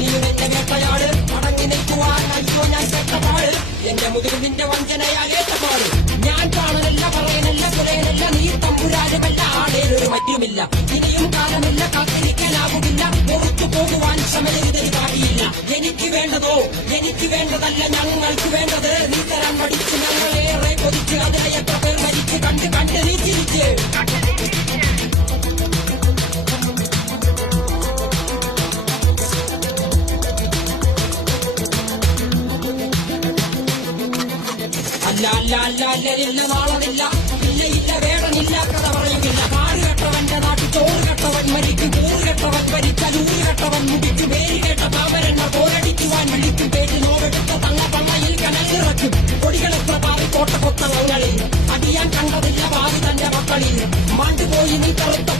ഇനിയും എന്റെ വേട്ടയാട് അടങ്ങി നിൽക്കുവാൻ അയ്യോ ഞാൻ പെട്ടപാട് എന്റെ മുതിർ നിന്റെ വഞ്ചനയാകേറ്റപാട് ഞാൻ കാണനല്ല പറയനല്ല കുലയനല്ല നീ തമ്പുരാനുമല്ല ആടേലൊരു മറ്റുമില്ല ഇനിയും കാലമില്ല കാത്തിരിക്കാനാവുകില്ല പുറത്തു പോകുവാൻ ക്ഷമയെഴുതി കാട്ടിയില്ല എനിക്ക് വേണ്ടതോ എനിക്ക് വേണ്ടതല്ല ഞങ്ങൾക്ക് വേണ്ടത് നീ തരാൻ പഠിച്ച് ഞങ്ങളേറെ കൊതിച്ച് അതിനെ എത്ര പേർ മരിച്ച് കണ്ട് കണ്ട് നീ ചിരിച്ച് അല്ല അല്ല അല്ല അല്ലലില്ല നാളമില്ല ഇല്ല ഇല്ല വേടനില്ല കഥ പറയുമില്ല കാട് കെട്ടവന്റെ നാട്ടിൽ ചോറ് കെട്ടവൻ മരിക്കും കൂറ് കെട്ടവൻ മരിച്ചാൽ ഊര് കെട്ടവൻ മുടിക്കും പേര് കേട്ട പാമരന്മാർ പോരടിക്കുവാൻ വിളിക്കും പേര് നോവെടുത്ത തങ്ങ പള്ളയിൽ കനലിറക്കും കൊടികളെത്ര പാറി കോട്ട കൊത്തങ്ങളിൽ അടിയാൻ കണ്ടതില്ല ഭാവി തന്റെ മക്കളിൽ മാണ്ടുപോയി നീ തളുത്ത